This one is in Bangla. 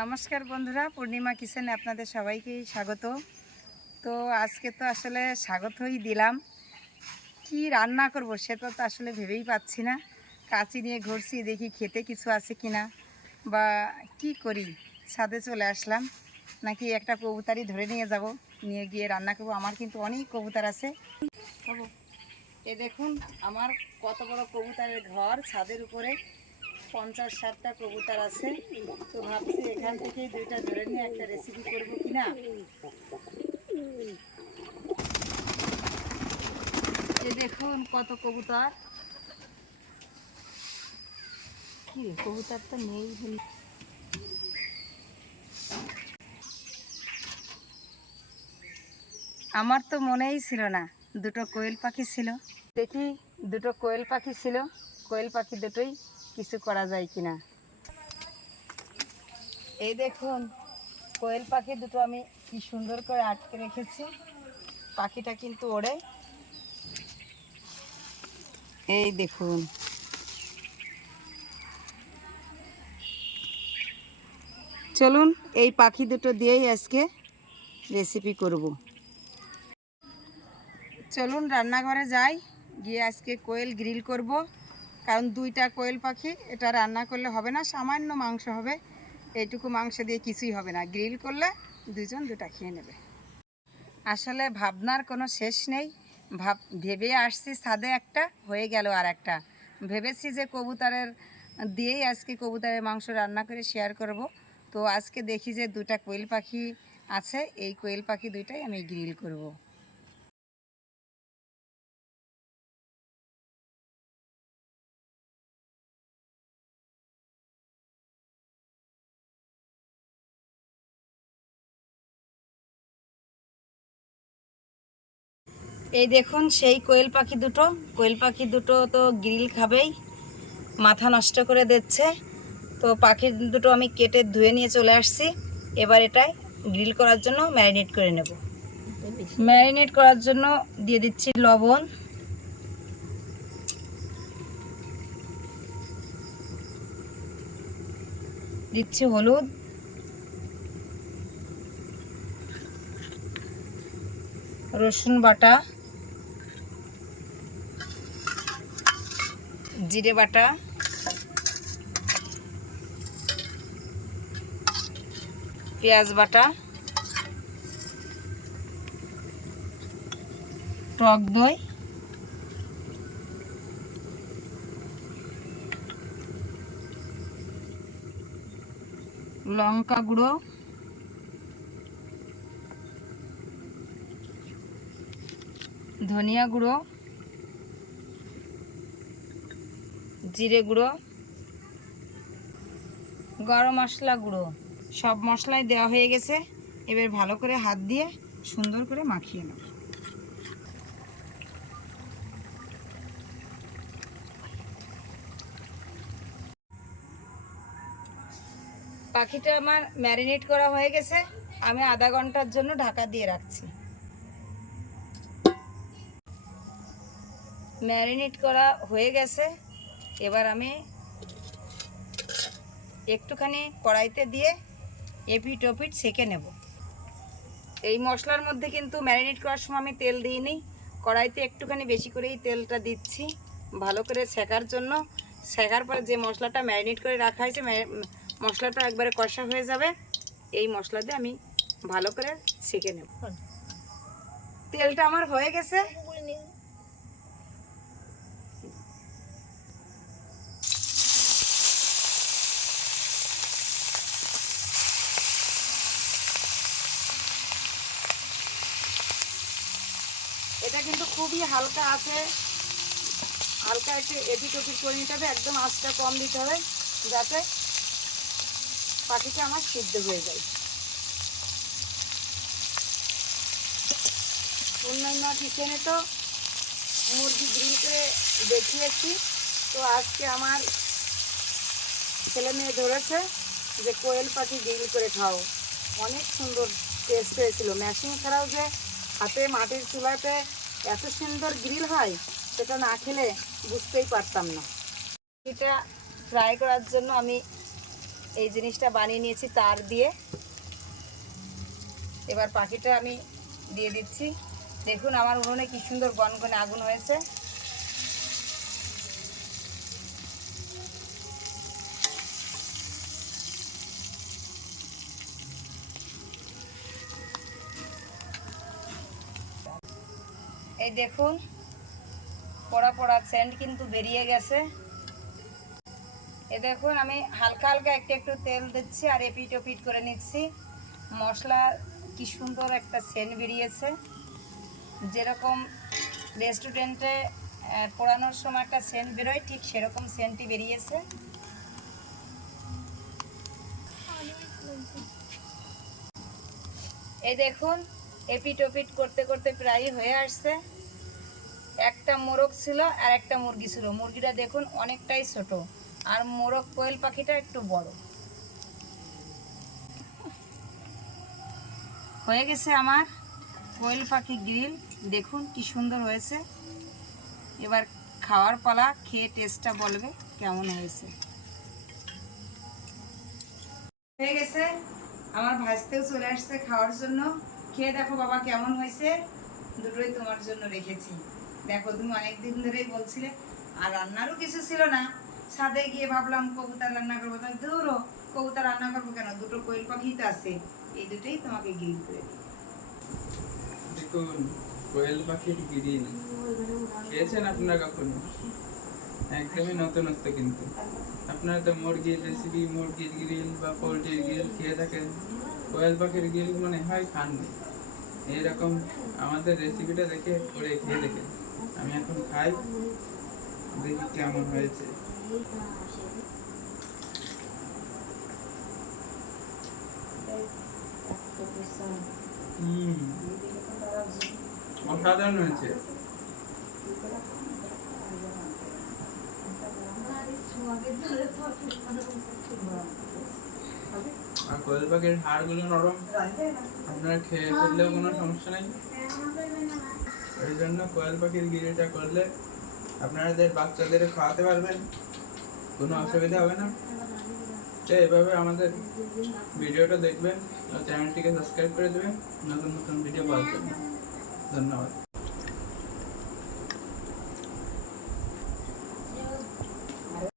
নমস্কার বন্ধুরা, পূর্ণিমা কিচেনে আপনাদের সবাইকেই স্বাগত। তো আজকে তো আসলে স্বাগতই দিলাম। কি রান্না করব সেটা তো আসলে ভেবেই পাচ্ছি না। কাচি নিয়ে ঘুরছি, দেখি খেতে কিছু আছে কি না বা কি করি, ছাদে চলে আসলাম। নাকি একটা কবুতারই ধরে নিয়ে যাব, নিয়ে গিয়ে রান্না করব। আমার কিন্তু অনেক কবুতার আছে। এ দেখুন, আমার কত বড় কবুতারের ঘর ছাদের উপরে। পঞ্চাশ ষাটটা কবুতর আছে। তো ভাবছি এখান থেকে দুইটা ধরে নিয়ে একটা রেসিপি করব কিনা। এই দেখুন কত কবুতর। কি কবুতর তো নেই। আমার তো মনেই ছিল না, দুটো কোয়েল পাখি ছিল। দেখি, দুটো কোয়েল পাখি ছিল, কোয়েল পাখি দুটোই। কিছু করা যায় কিনা? এই দেখুন, কোয়েল পাখি দুটো আমি কি সুন্দর করে আটকে রেখেছি। পাখিটা কিন্তু ওড়ে। এই দেখুন। চলুন, এই পাখি দুটো দিয়েই আজকে রেসিপি করব। চলুন, রান্নাঘরে যাই, গিয়ে আজকে কোয়েল গ্রিল করব। কারণ দুইটা কোয়েল পাখি, এটা রান্না করলে হবে না, সামান্য মাংস হবে। এইটুকু মাংস দিয়ে কিছুই হবে না। গ্রিল করলে দুজন দুটা খেয়ে নেবে। আসলে ভাবনার কোনো শেষ নেই। ভাব, ভেবে আসছি ছাদে একটা, হয়ে গেল আর একটা। ভেবেছি যে কবুতরের, দিয়েই আজকে কবুতরের মাংস রান্না করে শেয়ার করব। তো আজকে দেখি যে দুটা কোয়েল পাখি আছে। এই কোয়েল পাখি দুইটাই আমি গ্রিল করব। এই দেখুন, সেই কোয়েল পাখি দুটো। কোয়েল পাখি দুটো তো গ্রিল খাবেই, মাথা নষ্ট করে দিচ্ছে। তো পাখি দুটো আমি কেটে ধুয়ে নিয়ে চলে আসছি। এবার এটাই গ্রিল করার জন্য ম্যারিনেট করে নেব। ম্যারিনেট করার জন্য দিয়ে দিচ্ছি লবণ। দিচ্ছি হলুদ। রসুন বাটা। জিরে বাটা। পেঁয়াজ বাটা। টক দই। লঙ্কা গুঁড়ো। ধনিয়া গুঁড়ো। জিরে গুঁড়ো, গরম মশলা গুঁড়ো, সব মশলাই দেওয়া হয়ে গেছে। এবার ভালো করে হাত দিয়ে সুন্দর করে মাখিয়ে নেব। পাখিটা আমার ম্যারিনেট করা হয়ে গেছে। আমি আধা ঘণ্টার জন্য ঢাকা দিয়ে রাখছি। ম্যারিনেট করা হয়ে গেছে। এবার আমি একটুখানি কড়াইতে দিয়ে এপিট ওপিট সেকে নেব। এই মশলার মধ্যে কিন্তু ম্যারিনেট করার সময় আমি তেল দিইনি। কড়াইতে একটুখানি বেশি করেই তেলটা দিচ্ছি, ভালো করে সেকার জন্য। সেকার পরে যে মশলাটা ম্যারিনেট করে রাখা হয়েছে মশলাটা একবারে কষা হয়ে যাবে। এই মশলা দিয়ে আমি ভালো করে সেকে নেব। তেলটা আমার হয়ে গেছে। এটা কিন্তু খুবই হালকা আছে। হালকা একটু এপিট ওপিট করে নিতে হবে, একদম আঁচটা কম দিতে হবে যাতে পাখিটা আমার সিদ্ধ হয়ে যায়। অন্যান্য কিচেনে তো মুরগি গ্রিল করে দেখিয়েছি। তো আজকে আমার ছেলে মেয়ে ধরেছে যে কোয়েল পাখি গ্রিল করে খাও। অনেক সুন্দর টেস্ট হয়েছিল। ম্যাশিং ছাড়াও যে হাতে মাটির চুলাতে এত সুন্দর গ্রিল হয়, সেটা না খেলে বুঝতেই পারতাম না। এটা ফ্রাই করার জন্য আমি এই জিনিসটা বানিয়ে নিয়েছি তার দিয়ে। এবার পাখিটা আমি দিয়ে দিচ্ছি। দেখুন আমার উনুনে কি সুন্দর গনগনে আগুন হয়েছে। এই দেখুন, পোড়া পোড়া সেন্ট কিন্তু বেরিয়ে গেছে। এ দেখুন, আমি হালকা হালকা একটু একটু তেল দিচ্ছি আর এপিট ওপিট করে নিচ্ছি। মশলা কি সুন্দর একটা সেন্ট বেরিয়েছে। যেরকম রেস্টুরেন্টে পোড়ানোর সময় একটা সেন্ট বেরোয়, ঠিক সেরকম সেন্টই বেরিয়েছে। এই দেখুন এপিট ওপিট করতে করতে প্রায় হয়ে আসছে। একটা মোরগ ছিল আর একটা মুরগি ছিল। মুরগিটা দেখুন অনেকটাই ছোট। আর মোরগ কোয়েল পাখিটা একটু বড়। হয়ে গেছে আমার কোয়েল পাখি গ্রিল। দেখুন কি সুন্দর হয়েছে। এবার খাওয়ার পালা, খেয়ে টেস্টটা বলবে কেমন হয়েছে। হয়ে গেছে। আমার ভাজতেও চলে আসছে খাওয়ার জন্য। খেয়ে দেখো বাবা কেমন হয়েছে? দুটোই তোমার জন্য রেখেছি। দেখো, তুমি অনেক দিন ধরেই বলছিলে, আর রান্নারও কিছু ছিল না। ছাদে গিয়ে ভাবলাম, কবুতর রান্না করব। তুমি দূরও কবুতর রান্না করব কেন? দুটো কোয়েল পাখি তো আছে। এই দুটোই তোমাকে গিল করে। দেখুন, কোয়েল পাখির গিরিল খেয়েছেন আপনারা কখনো? একদমই নতুনত্ব কিন্তু। আপনারা তো মুরগির রেসিপি মুরগির গ্রিল বা পোলট্রির গ্রিল খেয়ে থাকেন। কোয়েল পাখির গ্রিল মনে হয় খাননি এইরকম আমাদের রেসিপিটা দেখে করে খেয়ে দেখে আমি এখন খাই দেখি কেমন হয়েছে। হুম। অসাধারণ হয়েছে। আর কোয়েল পাখির হাড়গুলো নরম। আপনারা খেয়ে ফেললেও কোনো সমস্যা নেই। এই জন্য কোয়েল পাখির গিরিটা করলে আপনাদের বাচ্চাদের খাওয়াতে পারবেন। কোনো অসুবিধা হবে না। তো এভাবে আমাদের ভিডিওটা দেখবেন। চ্যানেলটিকে সাবস্ক্রাইব করে দেবেন। নতুন নতুন ভিডিও পাওয়ার জন্য। ধন্যবাদ।